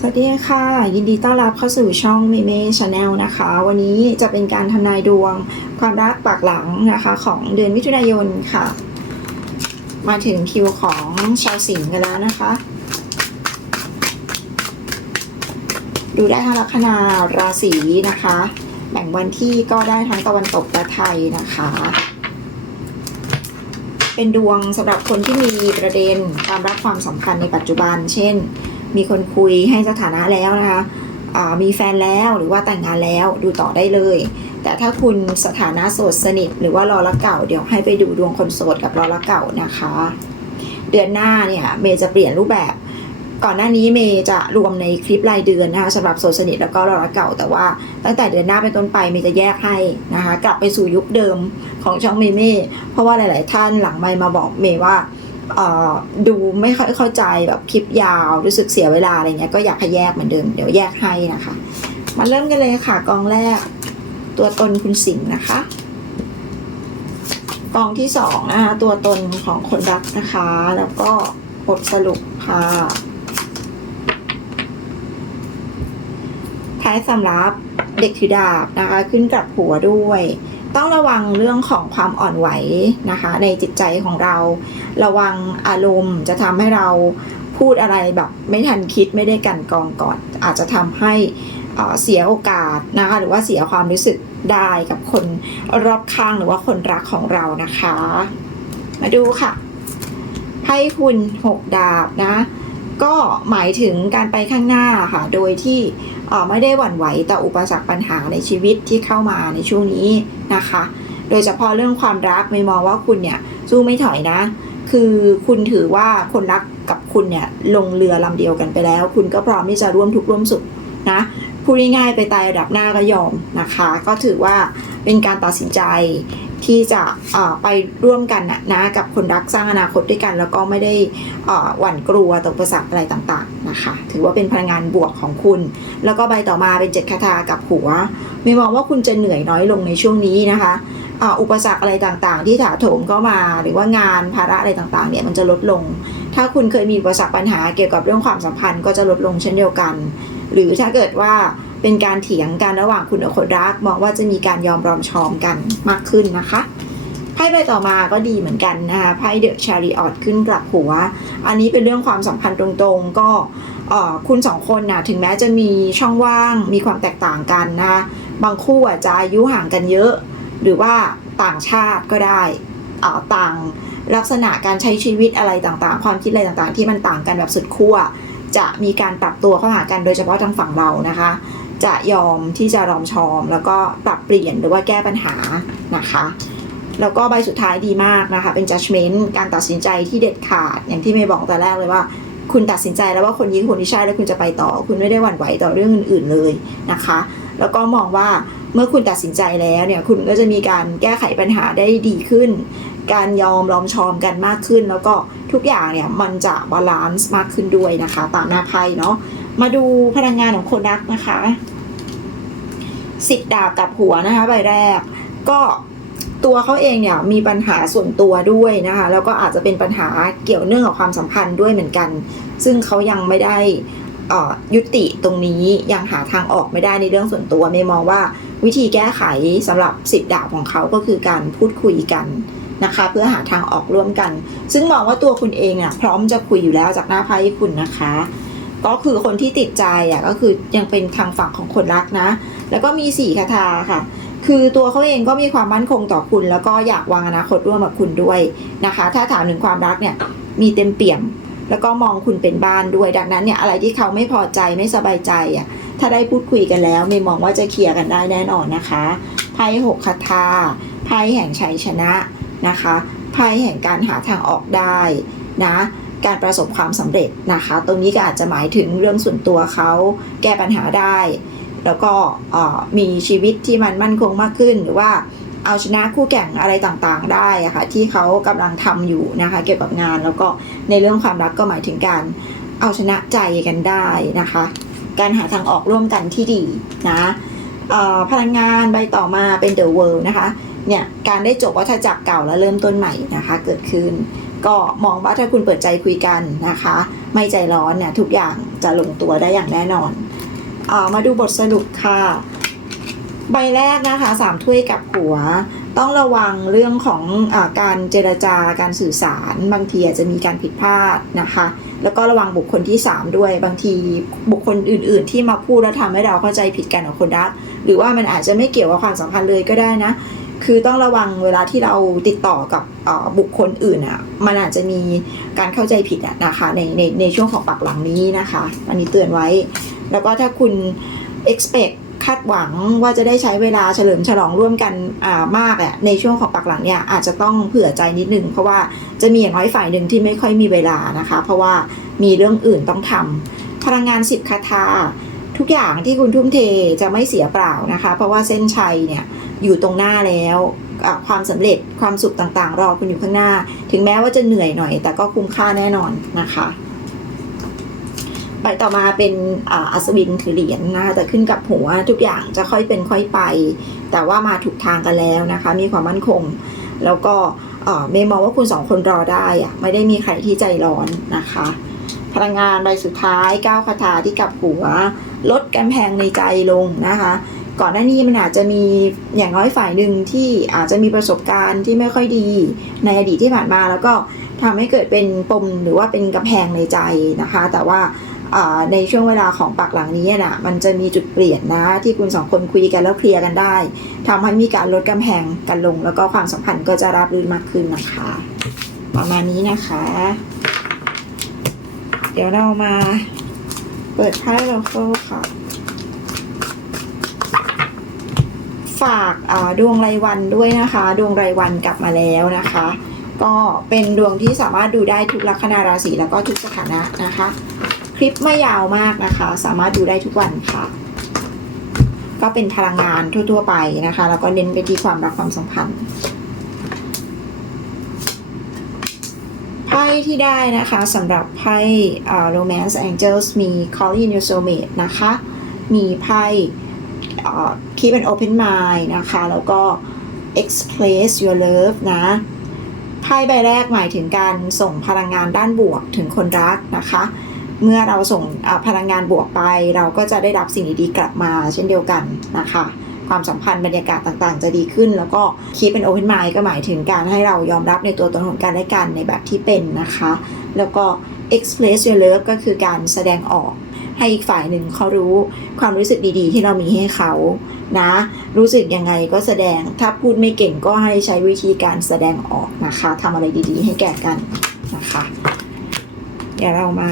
สวัสดีค่ะ ยินดีต้อนรับเข้าสู่ช่องเมเม่ชาแนลนะคะ วันนี้จะเป็นการทำนายดวงความรักปากหลังนะคะ ของเดือนมิถุนายนค่ะ มาถึงคิวของชาวสิงห์กันแล้วนะคะ ดูได้ทั้งลัคนาราศีนะคะ แบ่งวันที่ก็ได้ทั้งตะวันตกและไทยนะคะ เป็นดวงสำหรับคนที่มีประเด็นความรักความสัมพันธ์ในปัจจุบัน เช่น มีคนคุยให้สถานะแล้วนะคะมีแฟนแล้วหรือว่าแต่งงานแล้วดูต่อได้เลย แต่ถ้าคุณสถานะโสดสนิท หรือว่ารอละเก่าเดี๋ยวให้ไปดูดวงคนโสดกับรอละเก่านะคะ เดือนหน้าเนี่ยเมย์จะเปลี่ยนรูปแบบ ก่อนหน้านี้เมย์จะรวมในคลิปรายเดือนนะคะสำหรับโสดสนิทแล้วก็รอละเก่า แต่ว่าตั้งแต่เดือนหน้าเป็นต้นไปเมย์จะแยกให้นะคะ กลับไปสู่ยุคเดิมของช่องเมเม่เพราะว่าหลาย ๆ ท่านหลังไมมาบอกเมย์ว่า ดูไม่ค่อยเข้าใจแบบคลิปยาวรู้สึกเสียเวลาอะไรเงี้ยก็อยากให้แยกเหมือนเดิมเดี๋ยวแยกให้นะคะ มาเริ่มกันเลยค่ะกองแรก ตัวตนคุณสิงห์นะคะกองที่สองนะคะตัวตนของคนรักนะคะ แล้วก็บทสรุปค่ะท้ายสำรับเด็กถือดาบนะคะ ขึ้นกับหัวด้วย ต้องระวังเรื่องของความอ่อนไหวนะคะ ในจิตใจของเรา ระวังอารมณ์จะทำให้เราพูดอะไรแบบไม่ทันคิดไม่ได้กันกองก่อน อาจจะทำให้เอ่อเสียโอกาสนะคะหรือว่าเสียความรู้สึกได้กับคนรอบข้างหรือว่าคนรักของเรานะคะ มาดูค่ะไพ่คุณหกดาบนะ ก็หมายถึงการไปข้างหน้าค่ะ โดยที่ไม่ได้หวั่นไหวต่ออุปสรรคปัญหาในชีวิตที่เข้ามาในช่วงนี้นะคะ โดยเฉพาะเรื่องความรักไม่มองว่าคุณเนี่ยสู้ไม่ถอยนะ คือคุณถือว่าคนรักกับคุณเนี่ยลงเรือลำเดียวกันไปแล้ว คุณก็พร้อมที่จะร่วมทุกข์ร่วมสุขนะพูดง่ายๆไปตายระดับหน้าก็ยอมนะคะ ก็ถือว่าเป็นการตัดสินใจ ที่จะไปร่วมกันนะกับคนรักสร้างอนาคตด้วยกัน แล้วก็ไม่ได้หวั่นกลัวต่ออุปสรรคอะไรต่างๆนะคะถือว่าเป็นพลังงานบวกของคุณ แล้วก็ใบต่อมาเป็นเจ็ดคาถากับหัวไม่มองว่าคุณจะเหนื่อยน้อยลงในช่วงนี้นะคะอุปสรรคอะไรต่างๆ ที่ถาโถมเข้ามาหรือว่างานภาระอะไรต่างๆเนี่ยมันจะลดลง ถ้าคุณเคยมีอุปสรรคปัญหาเกี่ยวกับเรื่องความสัมพันธ์ก็จะลดลงเช่นเดียวกัน หรือถ้าเกิดว่า เป็นการเถียงกันระหว่างคุณกับคนรักมองว่าจะมีการยอมรอมชอมกันมากขึ้นนะคะไพ่ใบต่อมาก็ดีเหมือนกันนะคะไพ่เดอะชาริออตขึ้นกลับหัว อันนี้เป็นเรื่องความสัมพันธ์ตรงๆ ก็คุณสองคนนะถึงแม้จะมีช่องว่างมีความแตกต่างกันนะบางคู่อาจจะอายุห่างกันเยอะ หรือว่าต่างชาติก็ได้ต่างลักษณะการใช้ชีวิตอะไรต่างๆ ความคิดอะไรต่างๆ ที่มันต่างกันแบบสุดขั้วจะมีการปรับตัวเข้าหากันโดยเฉพาะทางฝั่งเรานะคะ จะยอมที่จะรอมชอม แล้วก็ปรับเปลี่ยนหรือว่าแก้ปัญหานะคะแล้วก็ใบสุดท้ายดีมากนะคะ เป็น judgment การตัดสินใจที่เด็ดขาด อย่างที่เมย์บอกแต่แรกเลยว่า คุณตัดสินใจแล้วว่าคนนี้คนที่ใช่แล้วคุณจะไปต่อ คุณไม่ได้หวั่นไหวต่อเรื่องอื่นๆเลยนะคะ แล้วก็มองว่าเมื่อคุณตัดสินใจแล้วเนี่ยคุณก็จะมีการแก้ไขปัญหาได้ดีขึ้น การยอมรอมชอมกันมากขึ้น แล้วก็ทุกอย่างเนี่ยมันจะบาลานซ์มากขึ้นด้วยนะคะ ตามหน้าไพ่เนาะมาดูพลังงานของคนรักนะคะ สิบดาบกับหัวนะคะใบแรก ก็ตัวเขาเองเนี่ยมีปัญหาส่วนตัวด้วยนะคะแล้วก็อาจจะเป็นปัญหาเกี่ยวเนื่องกับความสัมพันธ์ด้วยเหมือนกัน ซึ่งเขายังไม่ได้เอ่อยุติตรงนี้ยังหาทางออกไม่ได้ในเรื่องส่วนตัวไม่มองว่าวิธีแก้ไขสำหรับสิบดาบของเขาก็คือการพูดคุยกันนะคะ เพื่อหาทางออกร่วมกัน ซึ่งมองว่าตัวคุณเองเนี่ยพร้อมจะคุยอยู่แล้วจากหน้าไพ่คุณนะคะ ก็คือคนที่ติดใจอะก็คือยังเป็นทางฝั่งของคนรักนะ แล้วก็มีสี่คาถาค่ะ คือตัวเขาเองก็มีความมั่นคงต่อคุณ แล้วก็อยากวางอนาคตร่วมกับคุณด้วยนะคะ ถ้าถามถึงความรักเนี่ยมีเต็มเปี่ยม แล้วก็มองคุณเป็นบ้านด้วย ดังนั้นเนี่ยอะไรที่เขาไม่พอใจไม่สบายใจอะถ้าได้พูดคุยกันแล้วไม่มองว่าจะเคลียร์กันได้แน่นอนนะคะไพ่หกคาถาไพ่แห่งชัยชนะนะคะไพ่แห่งการหาทางออกได้นะ การประสบความสำเร็จนะคะ ตรงนี้ก็อาจจะหมายถึงเรื่องส่วนตัวเขาแก้ปัญหาได้ แล้วก็มีชีวิตที่มันมั่นคงมากขึ้น หรือว่าเอาชนะคู่แข่งอะไรต่างๆ ได้อะค่ะที่เขากำลังทำอยู่นะคะ เกี่ยวกับงานแล้วก็ในเรื่องความรักก็หมายถึงการเอาชนะใจกันได้นะคะ การหาทางออกร่วมกันที่ดีนะพลังงานใบต่อมาเป็น The World นะคะเนี่ยการได้จบวัฏจักรเก่าแล้วเริ่มต้นใหม่นะคะเกิดขึ้น ก็มองว่าถ้าคุณเปิดใจคุยกันนะคะ ไม่ใจร้อนเนี่ยทุกอย่างจะลงตัวได้อย่างแน่นอนเอมาดูบทสรุปค่ะ ใบแรกนะคะสามถ้วยกับหัว ต้องระวังเรื่องของอการเจรจาการสื่อสาร บางทีอาจจะมีการผิดพลาดนะคะ แล้วก็ระวังบุคคลที่ 3 ด้วย บางทีบุคคลอื่น ๆ ที่มาพูดแล้วทำให้เราเข้าใจผิดกันกับคนรักหรือว่ามันอาจจะไม่เกี่ยวกับความสัมพันธ์เลยก็ได้นะ คือต้องระวังเวลาที่เราติดต่อกับบุคคลอื่นอะมันอาจจะมีการเข้าใจผิดนะคะในในในช่วงของปักหลังนี้นะคะ อันนี้เตือนไว้ แล้วก็ถ้าคุณ expect คาดหวังว่าจะได้ใช้เวลาเฉลิมฉลองร่วมกันมากอะในช่วงของปักหลังเนี่ยอาจจะต้องเผื่อใจนิดนึงเพราะว่าจะมีอย่างน้อยฝ่ายหนึ่งที่ไม่ค่อยมีเวลานะคะ เพราะว่ามีเรื่องอื่นต้องทำพลังงานสิบคาถาทุกอย่างที่คุณทุ่มเทจะไม่เสียเปล่านะคะ เพราะว่าเส้นชัยเนี่ย อยู่ตรงหน้าแล้วความสำเร็จความสุขต่างๆ รอคุณอยู่ข้างหน้า ถึงแม้ว่าจะเหนื่อยหน่อย แต่ก็คุ้มค่าแน่นอนนะคะไปต่อมาเป็นอัศวินถือเหรียญนะคะแต่ขึ้นกับหัวทุกอย่างจะค่อยเป็นค่อยไป แต่ว่ามาถูกทางกันแล้วนะคะ มีความมั่นคง แล้วก็เอ่อเมย์มองว่าคุณสองคนรอได้อะไม่ได้มีใครที่ใจร้อนนะคะ พลังงานใบสุดท้ายก้าวคาถาที่กับหัว ลดกำแพงในใจลงนะคะ ก่อนหน้านี้มันอาจจะมีอย่างน้อยฝ่ายหนึ่งที่อาจจะมีประสบการณ์ที่ไม่ค่อยดีในอดีตที่ผ่านมา แล้วก็ทำให้เกิดเป็นปมหรือว่าเป็นกำแพงในใจนะคะ แต่ว่าในช่วงเวลาของปากหลังนี้น่ะมันจะมีจุดเปลี่ยนนะ ที่คุณสองคนคุยกันแล้วเคลียร์กันได้ทำให้มีการลดกำแพงกันลง แล้วก็ความสัมพันธ์ก็จะราบรื่นมากขึ้นนะคะ ประมาณนี้นะคะ เดี๋ยวเรามาเปิดไพ่เราเฟิลค่ะ ฝากดวงรายวันด้วยนะคะ ดวงรายวันกลับมาแล้วนะคะ ก็เป็นดวงที่สามารถดูได้ทุกลัคนาราศีแล้วก็ทุกสถานะนะคะ คลิปไม่ยาวมากนะคะ สามารถดูได้ทุกวันค่ะ ก็เป็นพลังงานทั่วๆไปนะคะ แล้วก็เน้นไปที่ความรักความสัมพันธ์ไพ่ที่ได้นะคะสำหรับไพ่ Romance Angels มี Calling Your Soulmate นะคะ มีไพ่ Keep an Open Mind นะคะ แล้วก็ Express Your Love นะไพ่ใบแรกหมายถึงการส่งพลังงานด้านบวกถึงคนรักนะคะ เมื่อเราส่งพลังงานบวกไป เราก็จะได้รับสิ่งดีๆกลับมาเช่นเดียวกันนะคะ ความสัมพันธ์บรรยากาศต่างๆ จะดีขึ้น แล้วก็ keep an open mind ก็หมายถึงการให้เรายอมรับในตัวตนของกันและกันในแบบที่เป็นนะคะ แล้วก็ express your love ก็คือการแสดงออก ให้อีกฝ่ายหนึ่งเขารู้ความรู้สึกดีๆ ที่เรามีให้เขานะ รู้สึกยังไงก็แสดงถ้าพูดไม่เก่งก็ให้ใช้วิธีการแสดงออกนะคะทำอะไรดีๆ ให้แก่กันนะคะเดี๋ยวเรามา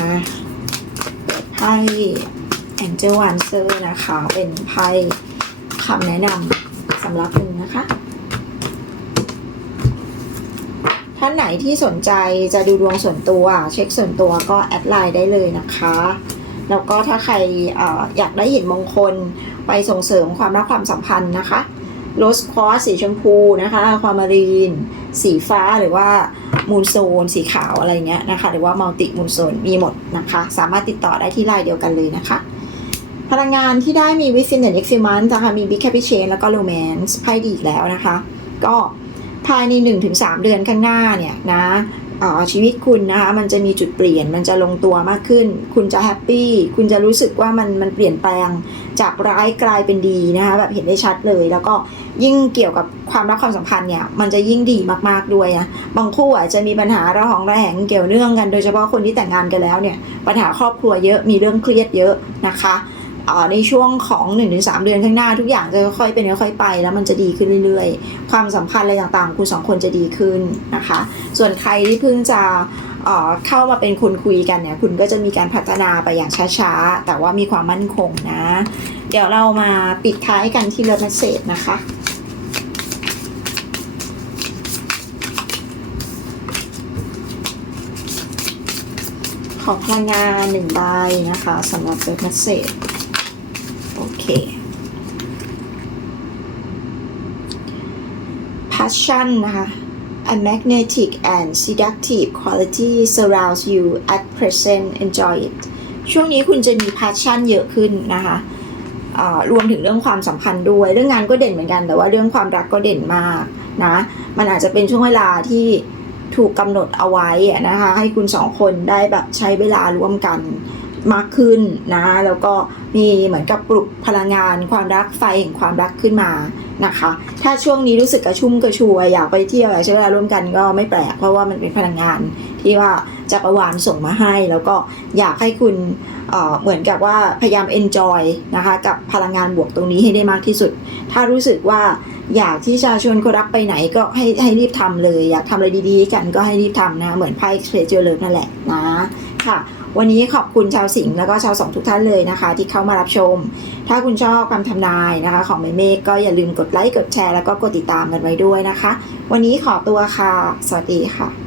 เปิดไพ่ Angel Answer นะคะ เป็นไพ่คำแนะนำสำหรับคุณนะคะ ท่านไหนที่สนใจจะดูดวงส่วนตัว เช็คส่วนตัวก็แอดไลน์ได้เลยนะคะ แล้วก็ถ้าใครออยากได้เห็นมงคลไปส่งเสริมความรักความสัมพันธ์นะคะโรสคอสสีชมพูนะคะความมารีน สีฟ้าหรือว่ามูนโซน สีขาวอะไรเงี้ยนะคะ หรือว่ามัลติมูนโซนมีหมดนะคะ สามารถติดต่อได้ที่ไลน์เดียวกันเลยนะคะ พลังงานที่ได้มี within the next few months นะคะมี big happy change แล้วก็ romance ไพ่ดีอีกแล้วนะคะ ก็ภายใน 1-3 เดือนข้างหน้าเนี่ยนะ ชีวิตคุณนะคะมันจะมีจุดเปลี่ยนมันจะลงตัวมากขึ้น คุณจะแฮปปี้คุณจะรู้สึกว่ามันมันเปลี่ยนแปลงจากร้ายกลายเป็นดีนะคะแบบเห็นได้ชัดเลย แล้วก็ยิ่งเกี่ยวกับความรักความสัมพันธ์เนี่ยมันจะยิ่งดีมากๆด้วยนะบางคู่อาจจะมีปัญหาระหองระแหงเกี่ยวเนื่องกัน โดยเฉพาะคนที่แต่งงานกันแล้วเนี่ยปัญหาครอบครัวเยอะมีเรื่องเครียดเยอะนะคะ ในช่วงของ1-3เดือนข้างหน้าทุกอย่างจะค่อยเป็นค่อยไป แล้วมันจะดีขึ้นเรื่อยๆ ความสัมพันธ์อะไรต่างๆ คุณสองคนจะดีขึ้นนะคะ ส่วนใครที่เพิ่งจะเข้ามาเป็นคนคุยกันเนี่ย คุณก็จะมีการพัฒนาไปอย่างช้าๆ แต่ว่ามีความมั่นคงนะ เดี๋ยวเรามาปิดท้ายกันที่เลิฟเมสเซจนะคะขอพลังงานหนึ่งใบนะคะสำหรับเลิฟเมสเซจ เค passion นะคะ a magnetic and seductive quality surrounds you at present enjoy it ช่วงนี้คุณจะมี passion เยอะขึ้นนะคะรวมถึงเรื่องความสัมพันธ์ด้วย เรื่องงานก็เด่นเหมือนกัน แต่ว่าเรื่องความรักก็เด่นมากนะ มันอาจจะเป็นช่วงเวลาที่ถูกกำหนดเอาไว้นะคะ ให้คุณสองคนได้แบบใช้เวลาร่วมกัน มากขึ้นนะ แล้วก็มีเหมือนกับปลุกพลังงาน ความรักไฟแห่งความรักขึ้นมานะคะ ถ้าช่วงนี้รู้สึกกระชุ่มกระชวยอยากไปเที่ยวอยากใช้เวลาร่วมกันก็ไม่แปลกเพราะว่ามันเป็นพลังงาน ที่ว่าจักรวาลส่งมาให้ แล้วก็อยากให้คุณเอ่อเหมือนกับว่าพยายาม enjoy นะคะกับพลังงานบวกตรงนี้ให้ได้มากที่สุด ถ้ารู้สึกว่าอยากที่จะชวนคนรักไปไหนก็ให้ให้รีบทำเลย อยากทำอะไรดีๆ กันก็ให้รีบทำนะ เหมือนไพ่ Express Your Love นั่นแหละนะค่ะวันนี้ขอบคุณชาวสิงห์แล้วก็ชาวสองทุกท่านเลยนะคะ ที่เข้ามารับชม ถ้าคุณชอบคำทำนายนะคะ ของเมเมฆก็อย่าลืมกดไลค์กดแชร์แล้วก็กดติดตามกันไว้ด้วยนะคะ วันนี้ขอตัวค่ะ สวัสดีค่ะ